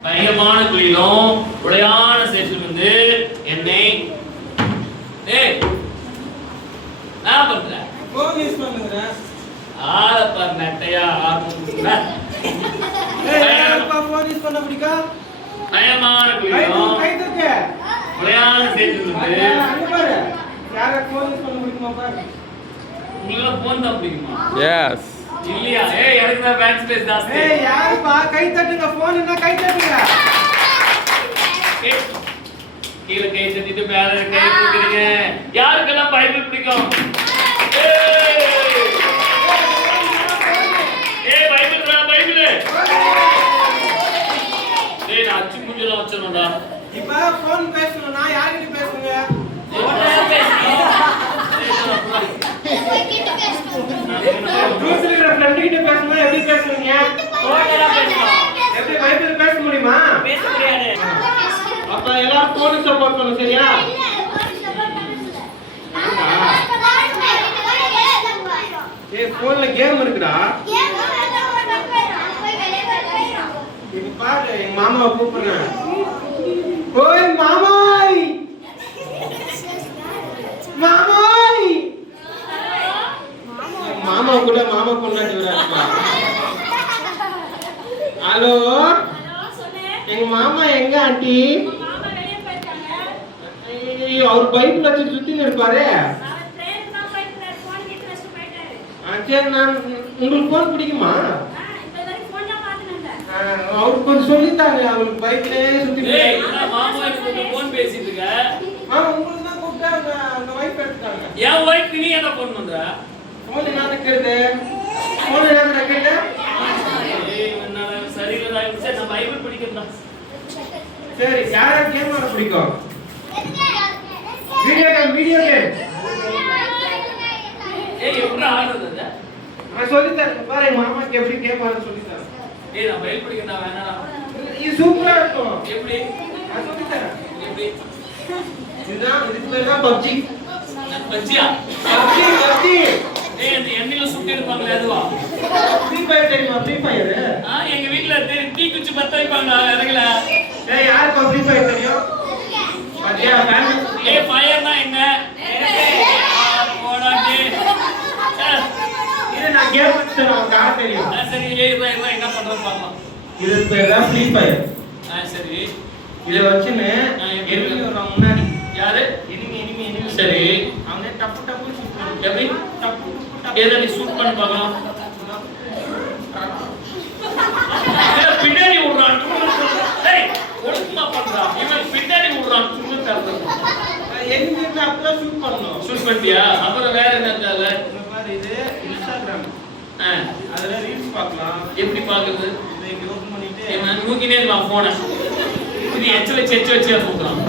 பயங்கரமான குளிரும் உடையான சேஷன் வந்து என்னை நான் பண்றேன் போன் யூஸ் பண்ணுங்கறேன் ஆளப்பார் நட்டையா ஆரம்பிச்சுடா ஏப்பா போன் யூஸ் பண்ண பிடிக்கா பயங்கரமான குளிரும் கை தூக்கு உடையான சேஷன் வந்து அங்க பாரு யார போன் யூஸ் பண்ண பிடிக்குமா பாரு உங்களுக்கு போன் தான் பிடிக்குமா எஸ் இல்லையா ஏய் எனக்கு தான் பேக் ஸ்பேஸ் ஜாஸ்தி ஏய் யாருப்பா கை தட்டுங்க போன் என்ன கை தட்டுங்க கீழ கை தட்டிட்டு மேல கை தூக்குறீங்க யாருக்கெல்லாம் பைபிள் பிடிக்கும் ஏய் பைபிள் ஏய் நான் அச்சு மூஞ்சில வச்சறேன்டா இப்ப போன் பேசணும் நான் யார்கிட்ட பேசுங்க ஜூஸ்ல ஃப்ரெண்ட் கிட்ட பேசணும் எப்படி பேசுவீங்க போன்ல பேசணும் எப்படி பைபிள் பேச முடியுமா பேச முடியாது அப்ப எல்லாரும் போன் சப்போர்ட் பண்ணு சரியா ஏய் போன்ல கேம் இருக்குடா இப்ப பாரு எங்க மாமாவை கூப்பிடுறேன் ஓய் மாமாய் மாமாய் மாமா கூட மாமா கொண்டாடி வராருப்பா ஹலோ எங்க மாமா எங்க ஆண்டி அவர் பைக் வச்சு சுத்தின்னு இருப்பாரு சரி நான் உங்களுக்கு போன் பிடிக்குமா அவருக்கு கொஞ்சம் சொல்லித்தாங்க அவருக்கு பைக்லயே சுத்தி மாமா எனக்கு போன் பேசிட்டு இருக்க உங்களுக்கு தான் கூப்பிட்டா அந்த வைஃப் எடுத்துட்டாங்க என் வைஃப் நீ என்ன போன் பண்ற போன் என்ன வைக்கிறது போன் என்ன வைக்கிறது ஏய் என்ன சரியில்லை சரி நான் பைபிள் படிக்கிறேன்டா சரி யாருக்கு கேம் ஆட பிடிக்கும் வீடியோ கேம் ஏய் எப்படி ஆடுறது அது நான் சொல்லி தரேன் பாரு எங்க மாமாக்கு எப்படி கேம் ஆட சொல்லி தரேன் ஏய் நான் பைபிள் படிக்கிறேன்டா வேணாடா இது சூப்பரா இருக்கும் எப்படி நான் சொல்லி தரேன் எப்படி இதுக்கு பேர் தான் பப்ஜி பச்சியா பப்ஜி ஏய் அந்த எண்ணெயில சுட்டு இருப்பாங்களே அதுவா ஃப்ரீ ஃபயர் தெரியுமா ஃப்ரீ ஃபயர் எங்க வீட்ல டீ குச்சி பத்த வைப்பாங்க இறங்கல ஏய் யாருக்கு ஃப்ரீ ஃபயர் தெரியும் பாத்தியா ஏய் ஃபயர்னா என்ன போடாதே இது நான் கேம் வச்சுறேன் உங்களுக்கு ஆட தெரியும் சரி ஏய் இவன் என்ன பண்றது பாக்கலாம் இது பேர் தான் ஃப்ரீ ஃபயர் சரி இத வச்சுன்னு எனிமி வர்றான் முன்னாடி யாரு எனிமி சரி அவனே டப்பு டப்பு ஷூட் பண்ணு எப்படி டப்பு ஏதோ நீ ஷூட் பண்ணி பார்க்கலாம் பின்னாடி விடுறான் டேய் ஒழுங்கா பண்றா இவன் பின்னாடி விடுறான் சும்மா தரது எனிமி அப்பதான் ஷூட் பண்ணனும் ஷூட் பண்ணியா அப்புறம் வேற என்ன இருந்தால இந்த மாதிரி இது இன்ஸ்டாகிராம் அதுல ரீல்ஸ் பார்க்கலாம் எப்படி பாக்குறது இதை இங்க ஓபன் பண்ணிட்டு நான் நூக்கினே இருக்கான் போனை இது எச்ச வச்சு தூக்குறான்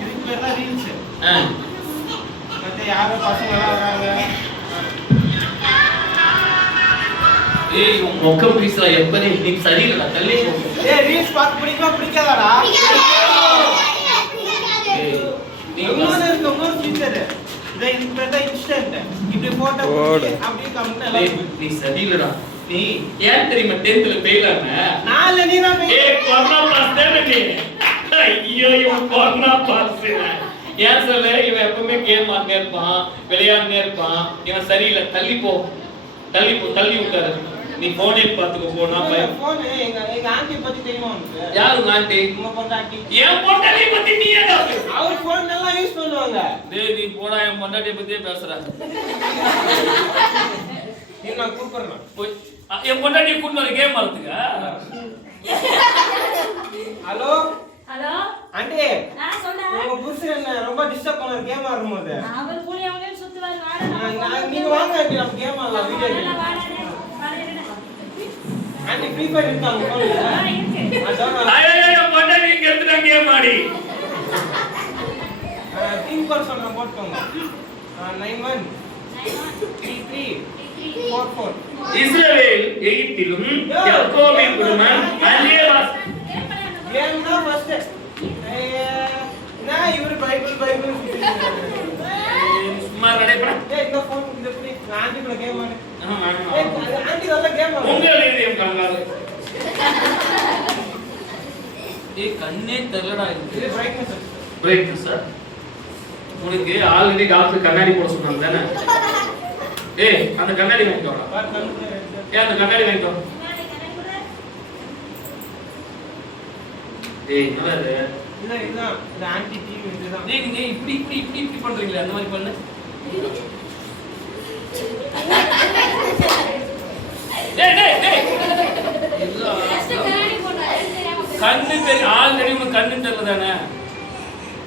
இதுக்கு பேர் தான் ரீல்ஸ் மத்த யாரோ பசங்க எல்லாம் வராங்க ஏய் உன் மொக்க பீஸ்ல எப்பனே நீ சரியில்லை தள்ளி போ ஏய் ரீல்ஸ் பார்க்க பிடிக்காதாடா நீ இன்னொரு ஃபீச்சர் இதை இதுக்கு பேர் தான் இன்ஸ்டன்ட் இப்படி போட்டோ அப்படியே கமெண்ட் எல்லாம் நீ சரியில்லடா நீ ஏன் தெரியுமா 10th ல ஃபெயில் ஆன நாளை நீ தான் ஏய் கொரோனா பாஸ் தானே நீ ஐயோ இவன் கொரோனா பாஸ் ஏன் சொல்ல இவன் எப்பவுமே கேம் ஆடினே இருப்பான் விளையாடினே இருப்பான் இவன் சரியில்லை தள்ளி விட்டாரு நீ போனே பாத்துக்கோ போனா போன் எங்க ஆண்டி பத்தி தெரியுமா உங்களுக்கு யாரு உங்க ஆண்டி உங்க பொண்டாட்டி என் பொண்டாட்டி பத்தி நீ என்ன அவர் போன் எல்லாம் யூஸ் பண்ணுவாங்க டேய் நீ போடா என் பொண்டாட்டிய பத்தியே பேசுற நீ நான் கூப்பிடுறேன் போய் என் பொண்டாட்டிய கூட்டி வர கேம் ஆடுறதுக்கு ஹலோ ஹலோ ஆண்டி நான் சொல்றேன் உங்க புருஷன் என்ன ரொம்ப டிஸ்டர்ப் பண்ணற கேம் ஆடும்போது அவர் கூட அவங்களே சுத்துவாரு வாடா நீங்க வாங்க ஆண்டி நம்ம கேம் ஆடலாம் video game aunty free fire இருக்காங்க போன்ல ஐயோ என் பொண்டாட்டி இங்க எடுத்துட்டா கேம் ஆடி டீம் கால் சொல்றேன் போட்டுக்கோங்க 913344 இஸ்ரவேல் எகிப்திலும் யாக்கோபின் குடும்பம் அங்கே கேம் தான் ஃபர்ஸ்ட் நான் இவரு பைபிள் சும்மா நடைபெற ஏய் இந்த போன் இது எப்படி ஆண்டி கூட கேம் ஆடு ஆமா ஏய் ஆண்டி நல்லா கேம் ஆடு உங்க எழுதியம் கங்காரு ஏய் கண்ணே தெரியலடா இது இது. brightness. Brightness sir. உனக்கு ஆல்ரெடி டாக்டர் கண்ணாடி போட சொன்னாங்க தானே? ஏய் அந்த கண்ணாடி வாங்கிட்டு வாடா. பாரு கண்ணு. ஏய் அந்த கண்ணாடி வாங்கிட்டு வா. ஏய் என்னடா இது? இதுதான் இது ஆன்டி டிவி இதுதான். டேய் நீங்க இப்படி பண்றீங்களே அந்த மாதிரி பண்ணு. டேய் கண்ணு தெரியல ஆல்ரெடி உனக்கு கண்ணு தெரியல தானே?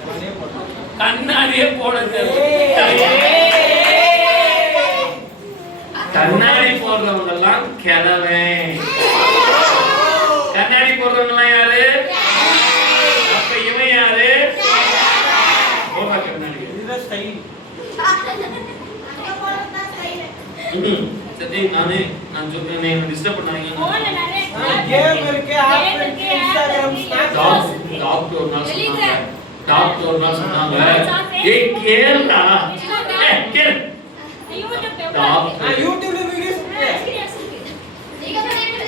நானே போட்டேன். கண்ணாடியே போட தெரியல. கண்ணாடி போடுறவங்க எல்லாம் கிழவே. கண்ணாடி போடுறவங்க எல்லாம் யாரு? அப்ப இவன் யாரு? போடுற கண்ணாடி. இதுதான் ஸ்டைல். சரி நான் சொல்றேன் என்ன டிஸ்டர்ப் பண்ணாதீங்க. கேம் இருக்கு, ஆப் இருக்கு, இன்ஸ்டாகிராம், ஸ்னாப்சாட். டாக்டர் ஒரு நாள் சொன்னாங்க. ஏய் கேளுடா. கேளு. நான் யூடியூப்ல வீடியோஸ்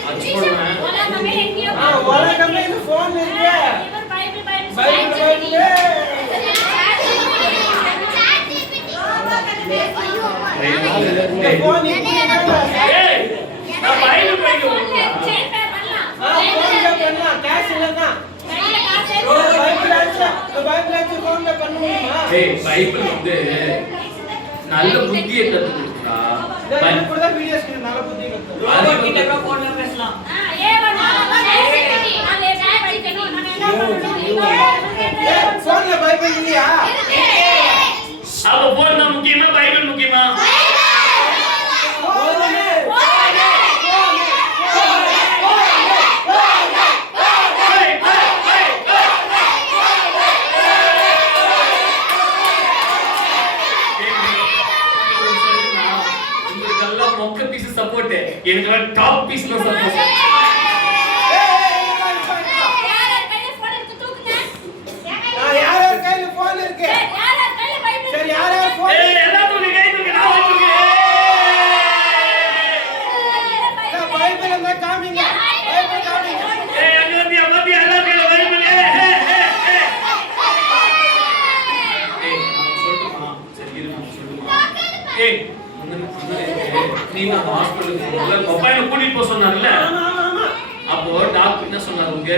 அச்சு போடுறேன். உலகமே இந்த போன் இருக்கு. பைபிள் இந்த போன் இருக்கு. ஏய் நான் பைபிள் படிக்கிறேன். போன்ல பண்ணலாம், கேஷ் இல்லனா. பைபிள் போன்ல பண்ண முடியுமா? ஏய் பைபிள் வந்து நல்ல புத்தியை கத்து கொடுக்குறா. பைபிள் கூட தான் வீடியோஸ் நல்ல புத்தி கத்து. அது கிட்ட கூட போன்ல பேசலாம். போன்ல பைபிள் இல்லையா? அப்ப போன் தான் முக்கியமா பைபிள் முக்கியமா? மொக்க பீஸ் சப்போர்ட் எனக்கு டாப் பீஸ்ல சப்போர்ட். யார் கையில போன் இருக்கு? சரி யார் போன்? ஏய் எல்லாத்துக்கும் கை தூக்கு நான் வச்சிருக்கேன். பைபிள் என்ன காமிங்க? பைபிள் காமிங்க. ஏய் அங்க வந்து எல்லா கையில பைபிள். ஏய் நான் சொல்றேன். சரி இரு நான் சொல்றேன். ஏய் நீ நான் ஹாஸ்பிடலுக்கு போல பப்பாயில கூட்டிட்டு போக சொன்னார்ல. ஆமா. அப்போ டாக்டர் என்ன சொன்னாரு உங்க?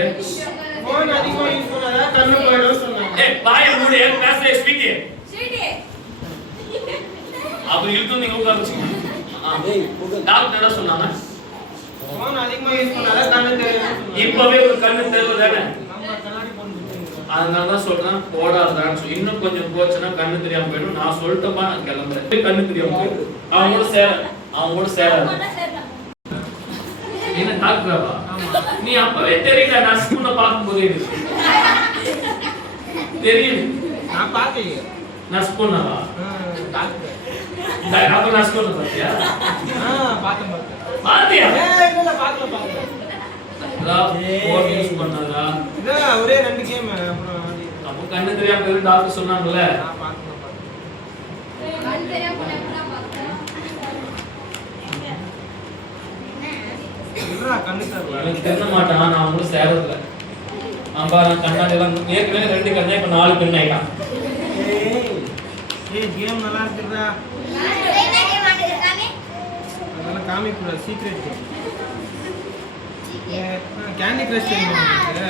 போன் அதிகமா யூஸ் பண்ணாத கண்ணு போய்டும் சொன்னாங்க. ஏய் பாய மூடு பேசல ஸ்வீட்டி. அப்ப இழுத்து நீங்க உட்கார வச்சீங்க. டாக்டர் என்ன சொன்னாங்க? போன் அதிகமா யூஸ் பண்ணாத கண்ணு தெரியும். இப்பவே ஒரு கண்ணு தெரியல தானே? நம்ம கண்ணாடி போன் அதனால தான் சொல்றேன் போடாதான்னு சொல்லி. இன்னும் கொஞ்சம் போச்சுன்னா கண்ணு தெரியாம போயிடும். நான் சொல்லிட்டேப்பா நான் கிளம்புறேன். கண்ணு தெரியாம போயிடும். அவங்க கூட சேராது. என்ன டாக்டராவா? நீ அப்பவே தெரியல நான் ஸ்கூல்ல பார்க்கும்போதே தெரியும். நான் பாக்கலையே. நான் ஸ்கூல்னாவா? டாக்டர். அப்ப நான் ஸ்கூல்ல பார்த்தியா? பார்த்தேன். பாத்தியா? இல்ல பார்க்கல. போன் யூஸ் பண்ணாதா? இது ஒரே ரெண்டு கேம் அப்புறம் அப்ப கண்ணு தெரியாம போயிடும் டாக்டர் சொன்னாங்கல்ல. நான் பார்க்கல. இல்லடா கண்ணு தெரியல. எனக்கு தெரிய மாட்டான். நான் அவங்கள சேரல. அம்பா நான் கண்ணாடி எல்லாம் ஏற்கனவே 2 கண்ணா இப்ப 4 கண்ணு ஆயிட்டான். ஏய் கேம் நல்லா இருக்குடா. அதெல்லாம் காமிக்க கூடாது, சீக்ரெட் கேம். கேண்டி கிரஷ் தெரியுமா உங்களுக்கு?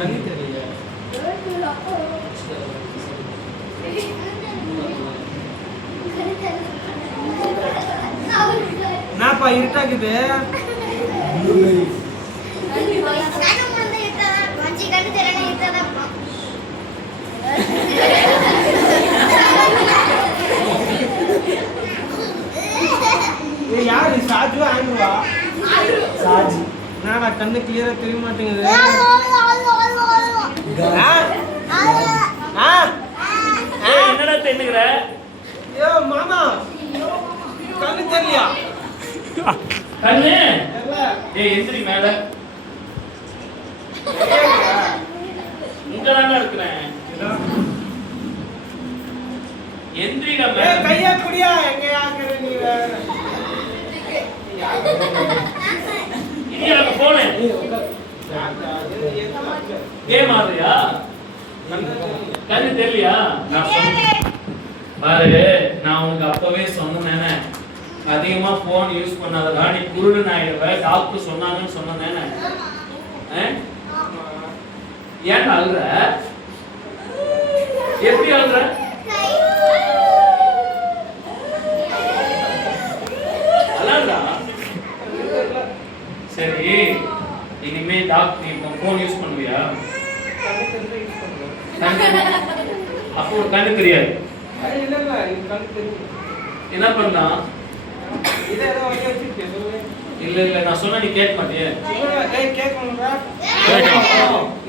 கண்ணு தெரியல. நான்ப்பா இருட்டாக்குது. யாரு சாஜுவா ஆண்ட்ருவா? சாஜி. நானா கண்ணு கிளியரா தெரிய மாட்டேங்குது. என்னடா தென்னுங்கற? ஐயோ மாமா கண்ணு தெரியலையா? கண்ணு தெரியல. ஏய் எந்திரி மேல. இங்கதான்டா இருக்கறேன். எந்திரிடா மேல. ஏய் கையா குடியா எங்க ஆக்குற நீ வேற. இங்க போனே. கேம் ஆடுறியா? கண்ணு தெரியலையா? நான் சொன்னேன் பாரு, நான் உனக்கு அப்பவே சொன்னேனே அதிகமா போன் யூஸ் பண்ணாதடா, நீ குருடன் ஆயிடுவ, டாக்டர் சொன்னாங்கன்னு சொன்னேனே. ஏன் அழுற? எப்படி அழுற? அழறா? சரி, இனிமே டாக்டர் இப்போ போன் யூஸ் பண்ணுவியா? அப்போ ஒரு கண்ணு தெரியாது. என்ன பண்ணலாம்? இல்ல இல்ல, நான் சொன்னா நீ கேட்க மாட்டியே.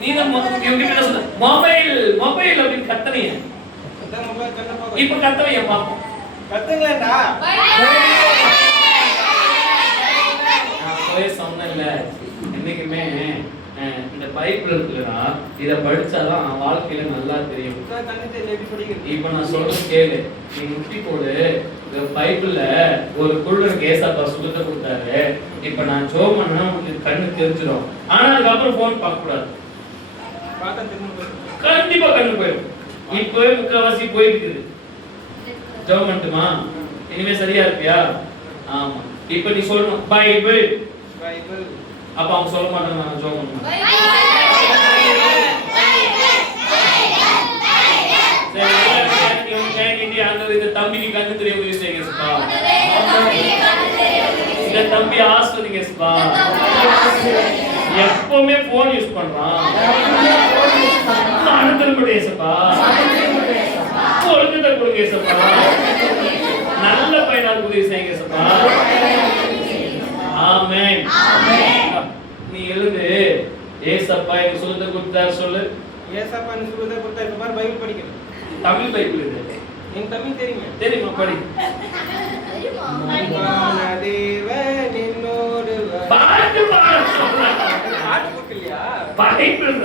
நீ தான் இவங்க சொன்ன மொபைல் மொபைல் அப்படின்னு கத்தனைய. இப்ப கத்தவைய பாப்போம். கத்துங்களேடா. நான் போய் சொன்னேன்ல, என்னைக்குமே இந்த பைபிள் இருக்குல்லடா, இத படிச்சாதான் வாழ்க்கையில நல்லா தெரியும். இப்ப நான் சொல்றது கேளு, நீ முட்டி போடு. இந்த பைபிள்ல ஒரு குருடனுக்கு ஏசாப்பா சுகத்தை கொடுத்தாரு. இப்ப நான் ஜெபம் பண்ணா உங்களுக்கு கண்ணு தெரிஞ்சிடும். ஆனா அதுக்கப்புறம் போன் பார்க்க கூடாது. கண்டிப்பா கண்ணு போயிடும். இப்போ முக்காவாசி போயிட்டு ஜெபம் பண்ணட்டுமா? இனிமே சரியா இருப்பியா? ஆமா. இப்ப நீ சொல்லணும் பைபிள் பைபிள். அப்ப அவங்க சொல்ல மாட்டாங்க, நான் ஜெபம் பண்ணுவேன். இந்த தம்பிக்கு கண்ணு தெரிய உதவி செய்யுங்கப்பா. இந்த தம்பி ஆஸ்வதிங்கப்பா. எப்பவுமே போன் யூஸ் பண்றான். அனுப்பிடுங்கப்பா. ஒழுங்கத்தை கொடுங்கப்பா. நல்ல பையனா உதவி செய்யுங்கப்பா. ஆமென். நீ எழுது. ஏசப்பா எனக்கு சுகத்தை கொடுத்தார் சொல்லு. ஏசப்பா எனக்கு சுகத்தை கொடுத்தார். இப்ப பாரு பைபிள் படிக்கணும். தமிழ் பைபிள் இது. எனக்கு தமிழ் தெரியுமா? தெரியுமா? படி. தேவன் என்னோடு பாட்டு பாட பாட்டு போடலையா? பைபிள்.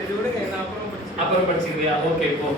இது விடுங்க, நான் அப்புறம் படிச்சுக்கிறியா? ஓகே போ.